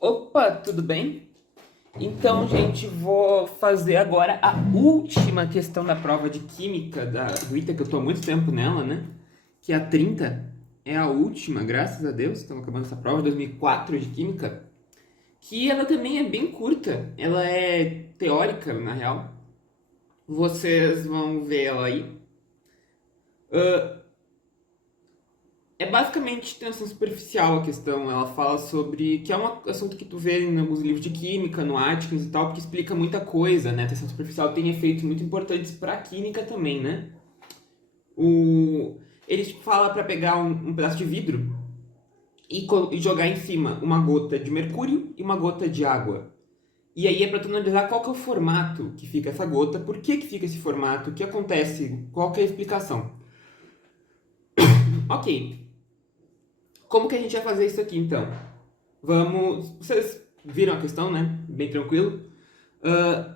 Opa, tudo bem? Então, gente, vou fazer agora a última questão da prova de Química do ITA, que eu tô há muito tempo nela, né? Que é a 30. É a última, graças a Deus. Estamos acabando essa prova, 2004 de Química. Que ela também é bem curta. Ela é teórica, na real. Vocês vão ver ela aí. É basicamente tensão superficial a questão. Ela fala sobre. Que é um assunto que tu vê em alguns livros de química, no Atkins e tal, porque explica muita coisa, né? A tensão superficial tem efeitos muito importantes para a química também, né? Ele fala para pegar um pedaço de vidro e jogar em cima uma gota de mercúrio e uma gota de água. E aí é para tu analisar qual que é o formato que fica essa gota, por que fica esse formato, o que acontece, qual que é a explicação. Ok, como que a gente vai fazer isso aqui então? Vamos. Vocês viram a questão, né? Bem tranquilo.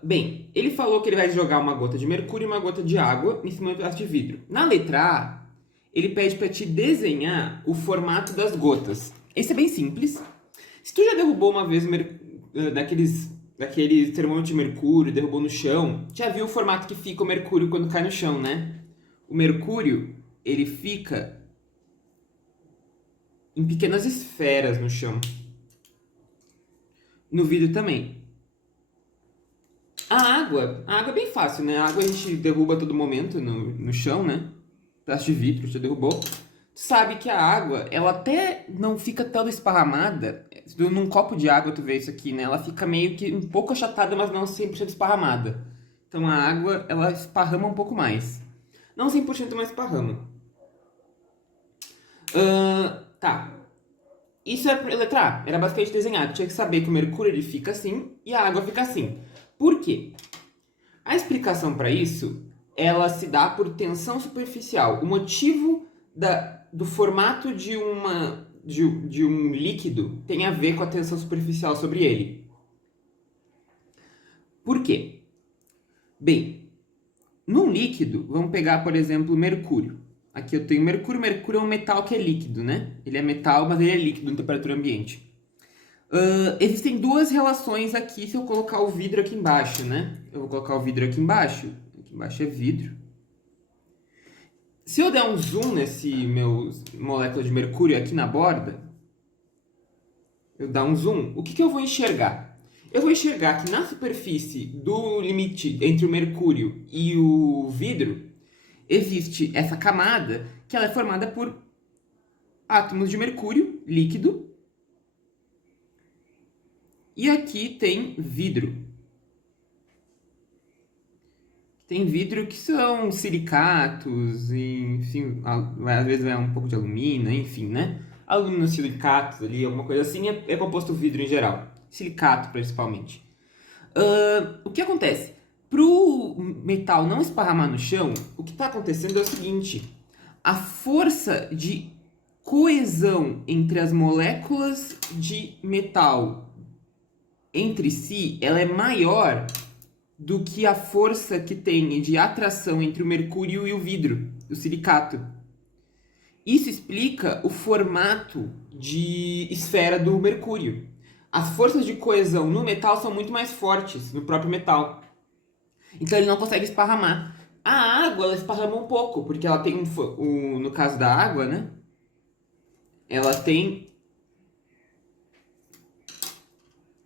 Bem, ele falou que ele vai jogar uma gota de mercúrio e uma gota de água em cima de um pedaço de vidro. Na letra A, ele pede para te desenhar o formato das gotas. Esse é bem simples. Se tu já derrubou uma vez daqueles termômetros de mercúrio, derrubou no chão, já viu o formato que fica o mercúrio quando cai no chão, né? O mercúrio, ele fica em pequenas esferas no chão. No vidro também. A água é bem fácil, né? A água a gente derruba a todo momento no chão, né? Pedaço de vidro, já derrubou. Tu sabe que a água, ela até não fica tão esparramada. Num copo de água tu vê isso aqui, né? Ela fica meio que um pouco achatada, mas não 100% esparramada. Então a água, ela esparrama um pouco mais. Não 100%, mas esparrama. Tá. Isso é a letra A. Era basicamente desenhado. Tinha que saber que o mercúrio ele fica assim e a água fica assim. Por quê? A explicação para isso, ela se dá por tensão superficial. O motivo do formato de um líquido tem a ver com a tensão superficial sobre ele. Por quê? Bem, num líquido, vamos pegar, por exemplo, mercúrio. Aqui eu tenho mercúrio. Mercúrio é um metal que é líquido, né? Ele é metal, mas ele é líquido em temperatura ambiente. Existem duas relações aqui se eu colocar o vidro aqui embaixo, né? Eu vou colocar o vidro aqui embaixo. Aqui embaixo é vidro. Se eu der um zoom nesse meu molécula de mercúrio aqui na borda, eu dar um zoom, o que eu vou enxergar? Eu vou enxergar que na superfície do limite entre o mercúrio e o vidro, existe essa camada que ela é formada por átomos de mercúrio líquido. E aqui tem vidro. Tem vidro que são silicatos, enfim, às vezes é um pouco de alumínio, enfim, né? Aluminosilicatos ali, alguma coisa assim, é composto vidro em geral. Silicato, principalmente. O que acontece? Para o metal não esparramar no chão, o que está acontecendo é o seguinte. A força de coesão entre as moléculas de metal entre si, ela é maior do que a força que tem de atração entre o mercúrio e o vidro, o silicato. Isso explica o formato de esfera do mercúrio. As forças de coesão no metal são muito mais fortes no próprio metal. Então ele não consegue esparramar. A água, ela esparrama um pouco, porque ela tem no caso da água, né? Ela tem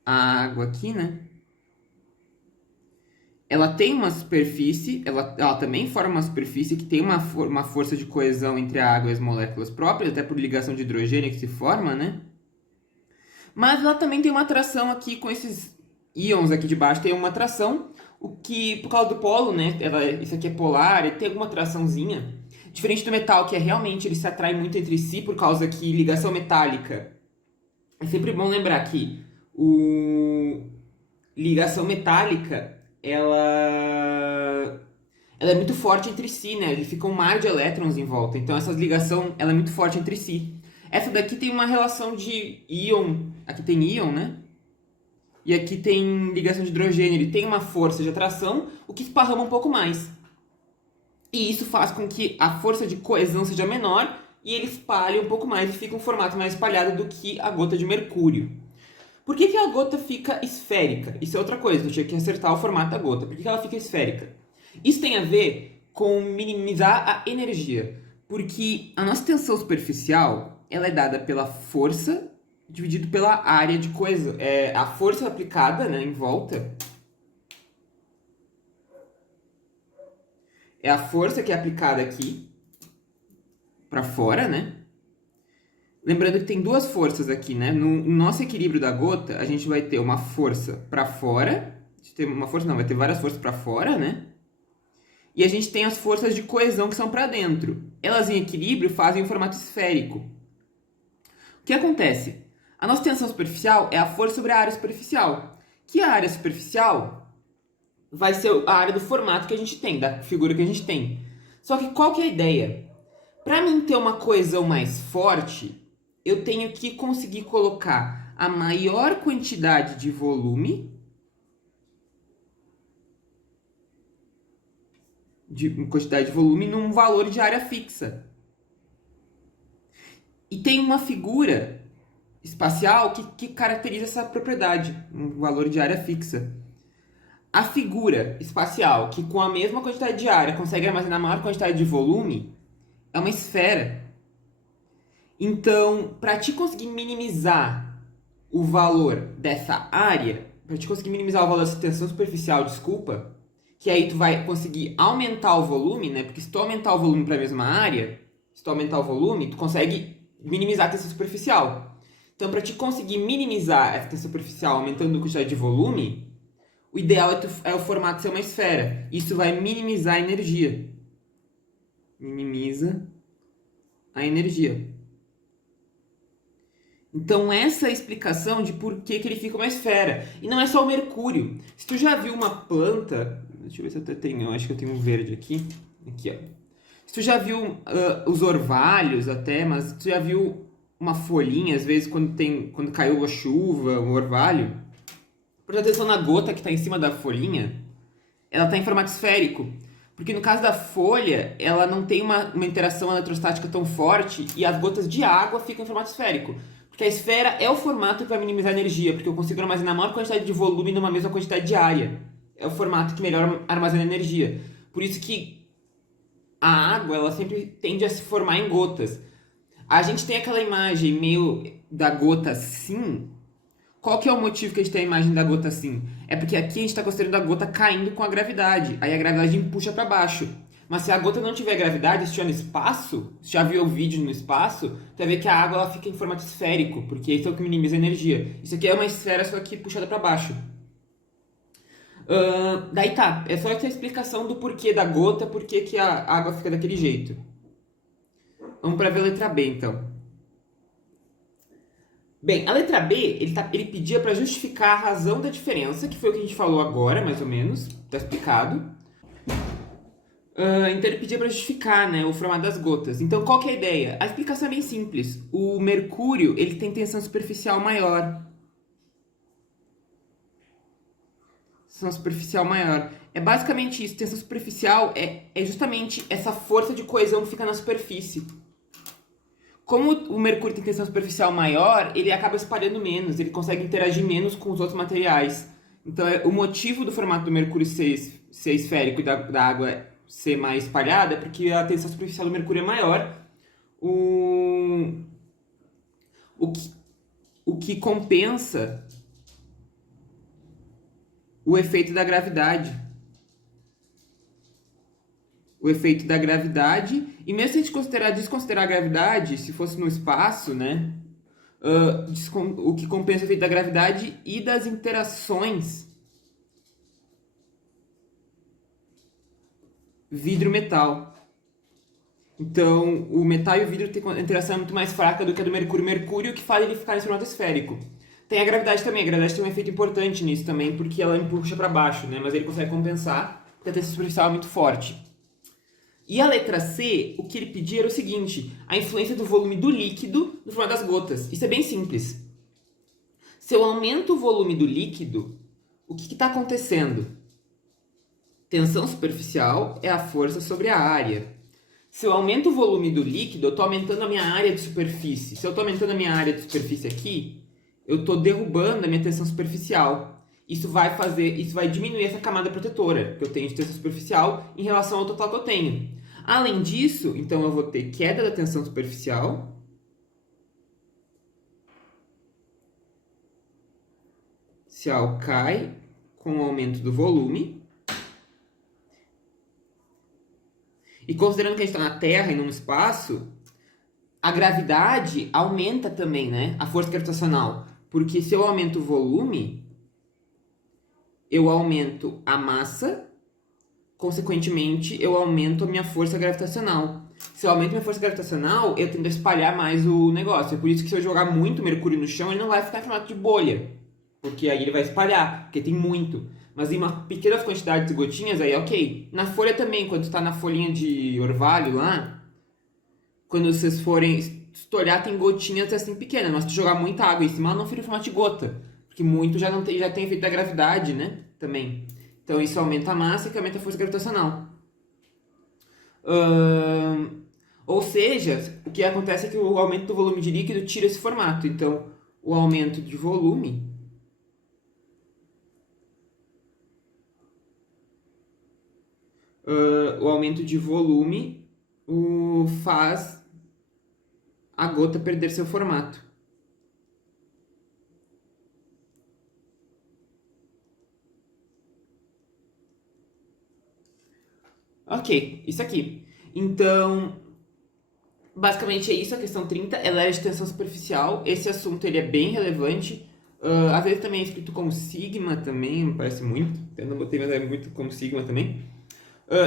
a água aqui, né? Ela tem uma superfície, ela também forma uma superfície que tem uma força de coesão entre a água e as moléculas próprias, até por ligação de hidrogênio que se forma, né? Mas ela também tem uma atração aqui com esses íons aqui de baixo, tem uma atração, o que, por causa do polo, né? Isso aqui é polar, e tem alguma atraçãozinha. Diferente do metal, que é realmente, ele se atrai muito entre si por causa que ligação metálica. É sempre bom lembrar que ligação metálica ela é muito forte entre si, né? Ele fica um mar de elétrons em volta. Então essa ligação ela é muito forte entre si. Essa daqui tem uma relação de íon. Aqui tem íon, né? E aqui tem ligação de hidrogênio. Ele tem uma força de atração, o que esparrama um pouco mais. E isso faz com que a força de coesão seja menor e ele espalhe um pouco mais e fica um formato mais espalhado do que a gota de mercúrio. Por que a gota fica esférica? Isso é outra coisa, eu tinha que acertar o formato da gota. Por que ela fica esférica? Isso tem a ver com minimizar a energia. Porque a nossa tensão superficial, ela é dada pela força dividido pela área de coisa. É a força aplicada, né, em volta. É a força que é aplicada aqui para fora, né? Lembrando que tem duas forças aqui, né? No nosso equilíbrio da gota, a gente vai ter uma força para fora. A gente tem uma força, não, vai ter várias forças para fora, né? E a gente tem as forças de coesão que são para dentro. Elas em equilíbrio fazem um formato esférico. O que acontece? A nossa tensão superficial é a força sobre a área superficial. Que a área superficial vai ser a área do formato que a gente tem, da figura que a gente tem. Só que qual que é a ideia? Para mim ter uma coesão mais forte, eu tenho que conseguir colocar a maior quantidade de volume num valor de área fixa. E tem uma figura espacial que caracteriza essa propriedade, um valor de área fixa. A figura espacial que com a mesma quantidade de área consegue armazenar a maior quantidade de volume é uma esfera. Então, para te conseguir minimizar o valor dessa área, para te conseguir minimizar o valor dessa tensão superficial, desculpa, que aí tu vai conseguir aumentar o volume, né? Porque se tu aumentar o volume para a mesma área, se tu aumentar o volume, tu consegue minimizar a tensão superficial. Então, para te conseguir minimizar essa tensão superficial aumentando a quantidade de volume, o ideal é o formato ser uma esfera. Isso vai minimizar a energia. Minimiza a energia. Então essa é a explicação de por que ele fica uma esfera. E não é só o mercúrio. Se tu já viu uma planta... Deixa eu ver se eu até tenho... Acho que eu tenho um verde aqui. Aqui, ó. Se tu já viu os orvalhos até, mas tu já viu uma folhinha, às vezes quando caiu a chuva, o orvalho, presta atenção na gota que está em cima da folhinha, ela está em formato esférico. Porque no caso da folha, ela não tem uma interação eletrostática tão forte e as gotas de água ficam em formato esférico. Porque a esfera é o formato que vai minimizar a energia, porque eu consigo armazenar a maior quantidade de volume numa mesma quantidade de área. É o formato que melhor armazena energia. Por isso que a água, ela sempre tende a se formar em gotas. A gente tem aquela imagem meio da gota assim. Qual que é o motivo que a gente tem a imagem da gota assim? É porque aqui a gente está considerando a gota caindo com a gravidade. Aí a gravidade puxa para baixo. Mas se a gota não tiver gravidade, se estiver no espaço, se já viu o vídeo no espaço, tu vai ver que a água ela fica em formato esférico, porque isso é o que minimiza a energia. Isso aqui é uma esfera, só que puxada para baixo. Daí tá, é só essa explicação do porquê da gota, porquê que a água fica daquele jeito. Vamos para ver a letra B, então. Bem, a letra B, ele pedia para justificar a razão da diferença, que foi o que a gente falou agora, mais ou menos, tá explicado. Então ele pedia para justificar, né, o formato das gotas. Então qual que é a ideia? A explicação é bem simples. O mercúrio ele tem tensão superficial maior. Tensão superficial maior. É basicamente isso. Tensão superficial é justamente essa força de coesão que fica na superfície. Como o mercúrio tem tensão superficial maior, ele acaba espalhando menos, ele consegue interagir menos com os outros materiais. Então o motivo do formato do mercúrio ser esférico e da água ser mais espalhada é porque a tensão superficial do mercúrio é maior. O que compensa o efeito da gravidade. O efeito da gravidade, e mesmo se a gente desconsiderar a gravidade, se fosse no espaço, né? O que compensa o efeito da gravidade e das interações vidro-metal. Então, o metal e o vidro têm uma interação muito mais fraca do que a do mercúrio. O mercúrio que faz ele ficar em formato esférico. Tem a gravidade também. A gravidade tem um efeito importante nisso também, porque ela puxa para baixo, né? Mas ele consegue compensar, porque a tensão superficial é muito forte. E a letra C, o que ele pedia era o seguinte: a influência do volume do líquido no formato das gotas. Isso é bem simples. Se eu aumento o volume do líquido, o que está acontecendo? Tensão superficial é a força sobre a área. Se eu aumento o volume do líquido, eu estou aumentando a minha área de superfície. Se eu estou aumentando a minha área de superfície aqui, eu estou derrubando a minha tensão superficial. Isso vai diminuir essa camada protetora que eu tenho de tensão superficial em relação ao total que eu tenho. Além disso, então eu vou ter queda da tensão superficial. Superficial cai com o aumento do volume. E considerando que a gente está na Terra e não no espaço, a gravidade aumenta também, né? A força gravitacional. Porque se eu aumento o volume, eu aumento a massa, consequentemente, eu aumento a minha força gravitacional. Se eu aumento a minha força gravitacional, eu tendo a espalhar mais o negócio. É por isso que se eu jogar muito mercúrio no chão, ele não vai ficar em formato de bolha. Porque aí ele vai espalhar, porque tem muito. Mas em uma pequena quantidade de gotinhas, aí ok. Na folha também, quando está na folhinha de orvalho lá, quando vocês forem estourar, tem gotinhas assim pequenas. Mas se tu jogar muita água em cima, ela não fica em formato de gota. Porque muito já tem efeito da gravidade, né? Também. Então isso aumenta a massa e aumenta a força gravitacional. Ou seja, o que acontece é que o aumento do volume de líquido tira esse formato. Então, o aumento de volume faz a gota perder seu formato. Ok, isso aqui. Então, basicamente é isso, a questão 30, ela é de tensão superficial. Esse assunto ele é bem relevante. Às vezes também é escrito como sigma também, me parece muito. Eu não botei, mas é muito como sigma também.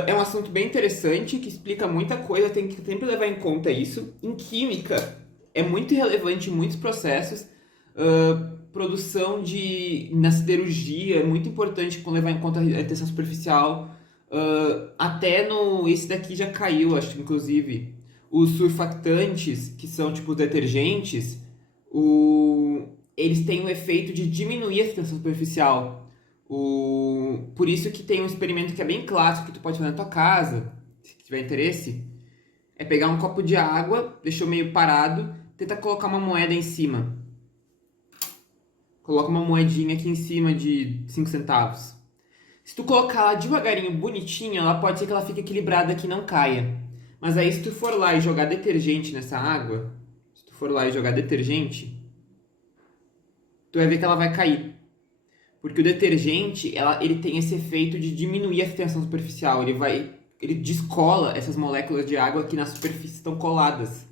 É um assunto bem interessante, que explica muita coisa, tem que sempre levar em conta isso. Em química, é muito relevante em muitos processos. Produção na siderurgia é muito importante levar em conta a tensão superficial. Até esse daqui já caiu, acho que inclusive. Os surfactantes, que são tipo detergentes, eles têm o efeito de diminuir a tensão superficial. Por isso que tem um experimento que é bem clássico que tu pode fazer na tua casa, se tiver interesse, é pegar um copo de água, deixou meio parado, tenta colocar uma moeda em cima. Coloca uma moedinha aqui em cima de 5 centavos. Se tu colocar ela devagarinho, bonitinha, ela pode ser que ela fique equilibrada, que não caia. Mas aí se tu for lá e jogar detergente nessa água, tu vai ver que ela vai cair. Porque o detergente, ele tem esse efeito de diminuir a tensão superficial. Ele descola essas moléculas de água que na superfície estão coladas.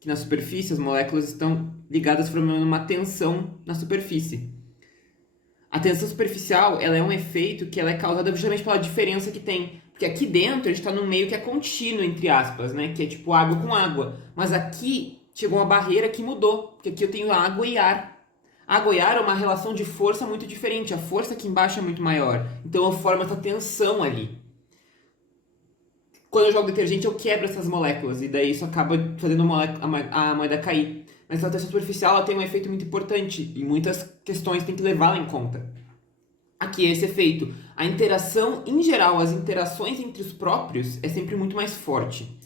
Que na superfície as moléculas estão ligadas formando uma tensão na superfície. A tensão superficial, ela é um efeito que ela é causada justamente pela diferença que tem. Porque aqui dentro a gente está num meio que é contínuo, entre aspas, né? Que é tipo água com água. Mas aqui chegou uma barreira que mudou. Porque aqui eu tenho água e ar. Água e ar é uma relação de força muito diferente. A força aqui embaixo é muito maior. Então eu formo essa tensão ali. Quando eu jogo detergente, eu quebro essas moléculas. E daí isso acaba fazendo a moeda cair. Mas a tensão superficial ela tem um efeito muito importante. E muitas questões tem que levá-la em conta. Aqui é esse efeito. A interação, em geral, as interações entre os próprios é sempre muito mais forte.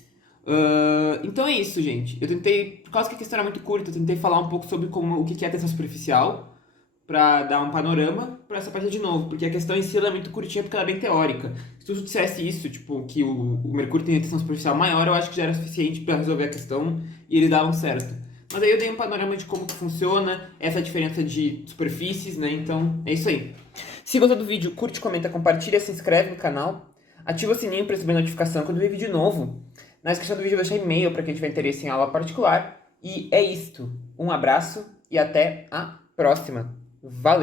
Então é isso, gente. Eu tentei, por causa que a questão era muito curta, eu tentei falar um pouco sobre o que é a tensão superficial, para dar um panorama para essa parte de novo, porque a questão em si ela é muito curtinha porque ela é bem teórica. Se tu dissesse isso, tipo, que o Mercúrio tem a tensão superficial maior, eu acho que já era suficiente para resolver a questão e eles davam certo. Mas aí eu dei um panorama de como que funciona, essa diferença de superfícies, né? Então, é isso aí. Se gostou do vídeo, curte, comenta, compartilha, se inscreve no canal, ativa o sininho para receber notificação quando ver vídeo novo. Na descrição do vídeo eu vou deixar e-mail para quem tiver interesse em aula particular. E é isto. Um abraço e até a próxima. Valeu!